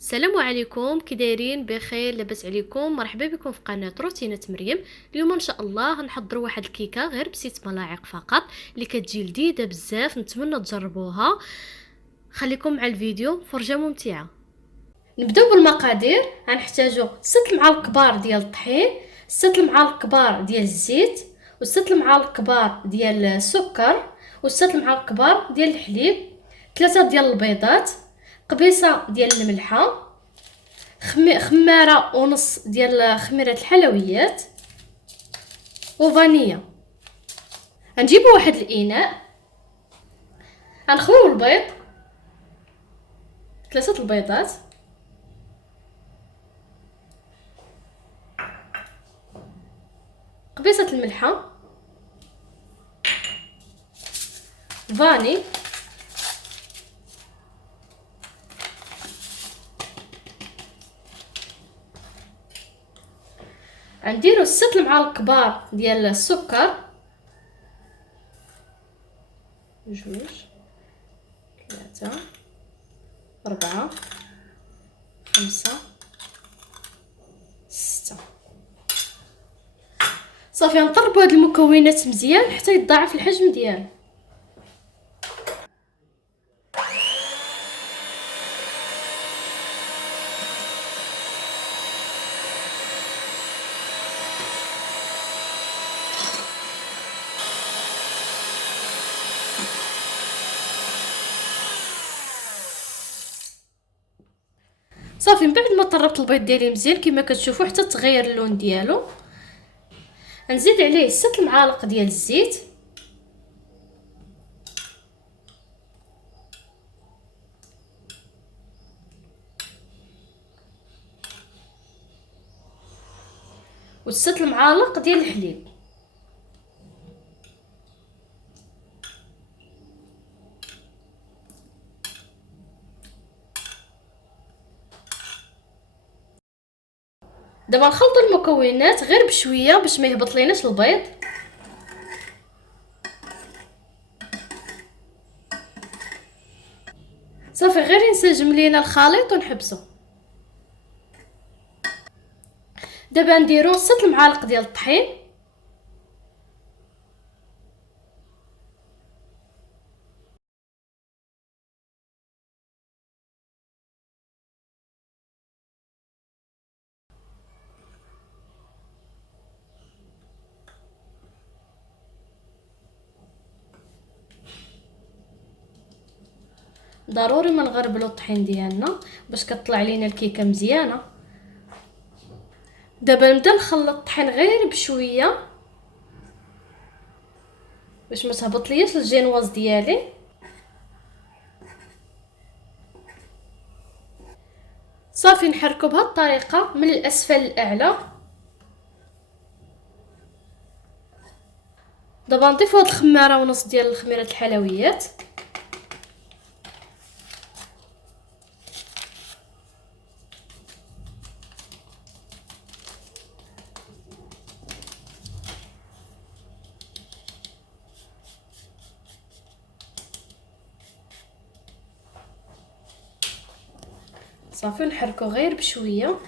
السلام عليكم، كي دايرين؟ بخير؟ لاباس عليكم؟ مرحبا بكم في قناه روتينه مريم. اليوم ان شاء الله غنحضروا واحد الكيكه غير ب6 ملاعق فقط، اللي كتجي لذيذه بزاف. نتمنى تجربوها. خليكم مع الفيديو، فرجه ممتعه. نبداو بالمقادير. غنحتاجو 6 معالق كبار ديال الطحين، 6 معالق كبار ديال الزيت، و6 معالق كبار ديال السكر، و6 معالق كبار ديال الحليب، 3 ديال البيضات، قبيصه ديال الملحه، خماره ونص ديال خميره الحلويات، وفانيليا. غنجيبو واحد الاناء، غنخويو البيض، 3 البيضات، قبيصه الملحه، فاني، غنديرو 6 معالق كبار ديال السكر، 2 3 4 5 6. صافي نطربوا هاد المكونات مزيان حتى يتضاعف الحجم ديالو. صافي من بعد ما طربت البيض ديالي مزيان كما كتشوفوا حتى تغير اللون ديالو، نزيد عليه 6 معالق ديال الزيت، و6 معالق ديال الحليب. دابا نخلطوا المكونات غير بشويه باش ما يهبط ليناش البيض. صافي غير ينسجم لينا الخليط ونحبسو. دابا نديرو 6 معالق ديال الطحين، ضروري ما نغربلو الطحين ديالنا باش كطلع لينا الكيكه مزيانه. دابا نبدا نخلط الطحين غير بشويه باش ما تهبط لياش الجينواز ديالي. صافي نحركو بهاد الطريقه من الاسفل للاعلى. دابا نضيفو هاد الخماره ونص ديال خميره الحلويات، صافي نحركو غير بشويه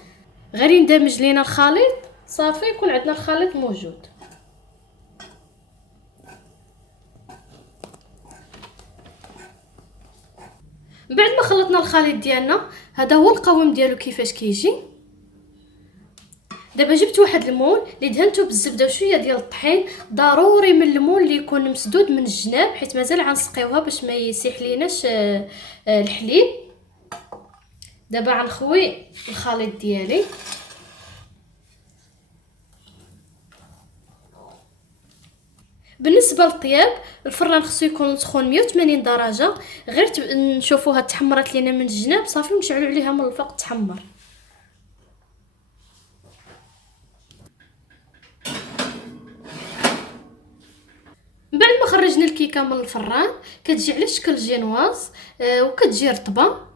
غير يندمج لينا الخليط. صافي يكون عندنا الخليط موجود. بعد ما خلطنا الخليط ديالنا، هذا هو القوام ديالو كيفاش كيجي. دابا جبت واحد المول اللي دهنته بالزبده وشويه ديال الطحين. ضروري من المول اللي يكون مسدود من الجناب حيت مازال غنسقيوها باش ما يسيح ليناش الحليب. دابا غنخوي الخليط ديالي. بالنسبه للطياب، الفران خصو يكون سخون 180 درجه. غير نشوفوها تحمرات لينا من الجناب صافي نشعلوا عليها من الفوق تحمر. بعد ما خرجنا الكيكه من الفران كتجي على شكل جينواز وكتجي رطبه.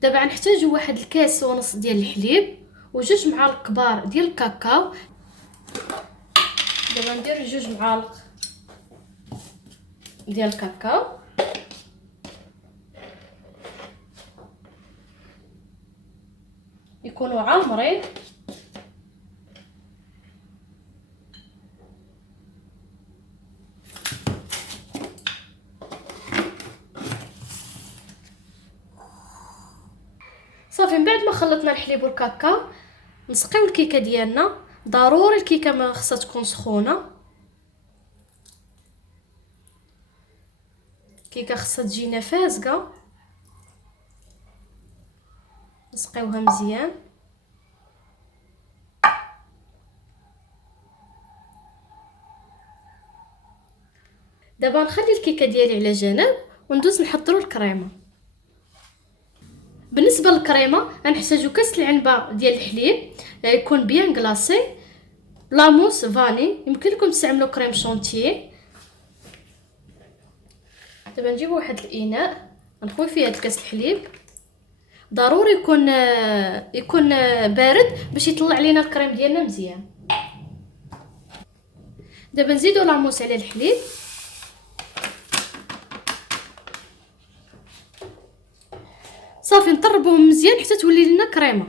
دابا غنحتاجو واحد الكاس ونص ديال الحليب وجوج معالق كبار ديال الكاكاو. دابا ندير 2 معالق ديال الكاكاو، يكونوا عامرين. صافي، من بعد ما خلطنا الحليب والكاكاو نسقيو الكيكه ديالنا. ضروري الكيكه ما خصها تكون سخونه، الكيكه خصها تجينا فازقه. نسقيوها مزيان. دابا نخلي الكيكه ديالي على جنب وندوز نحضروا الكريمه. بالنسبه للكريمه غنحتاجو كاس العنبه ديال الحليب يكون بيان كلاصي، لاموس فاني، يمكن لكم تستعملوا كريم شونتيي. دابا نجيب واحد الاناء نخوي فيه هاد الكاس الحليب. ضروري يكون بارد باش يطلع لينا الكريم ديالنا مزيان. دابا نزيدو لاموس على الحليب. صافي نطربوهم مزيان حتى تولي لنا كريمه.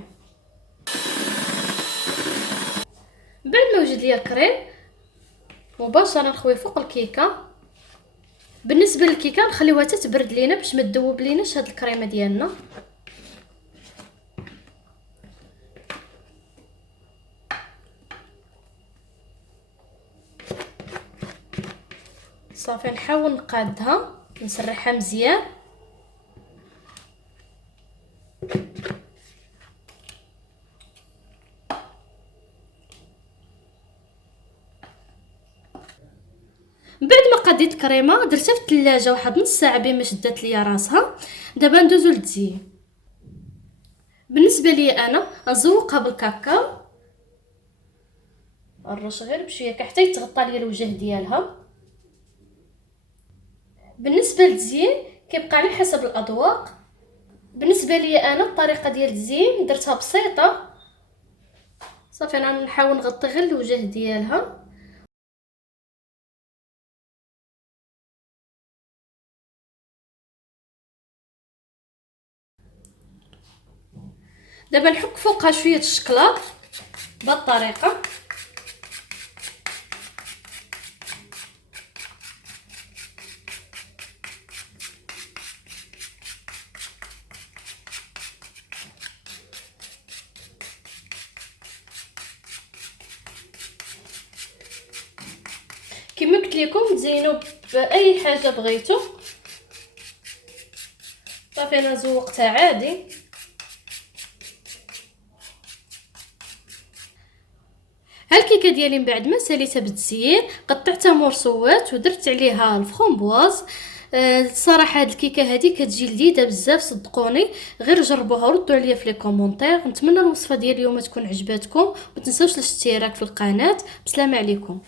بعد ما وجد ليا الكريم مباشره نخوي فوق الكيكه. بالنسبه للكيكه نخليوها حتى تبرد لينا باش ما تذوب ليناش هاد الكريمه ديالنا. صافي نحاول نقادها نسرحها مزيان. من بعد ما قديت الكريمه درتها في الثلاجه واحد نص ساعه بين ما شدات ليا راسها. دابا ندوزو للتزيين. بالنسبه لي انا نزوقها بالكاكاو، نرش غير بشويه حتى يتغطى ليا الوجه ديالها. بالنسبه للتزيين كيبقى على حسب الاذواق. بالنسبه لي انا الطريقه ديال التزيين درتها بسيطه. صافي انا نحاول نغطي غير الوجه ديالها. دابا نحك فوقها شويه الشكلاط بهذه الطريقه. كما قلت لكم تزينوا باي حاجه بغيتو. صافي انا زوقتها عادي. هالكيكه ديالي من بعد ما ساليتها بالتزيين قطعتها مرصوات ودرت عليها الفرامبواز. الصراحه هاد الكيكه هذه كتجي لذيذه بزاف، صدقوني. غير جربوها وردوا عليا في لي كومونتير. نتمنى الوصفه ديال اليوم تكون عجباتكم. ما تنساوش الاشتراك في القناه. بسلام عليكم.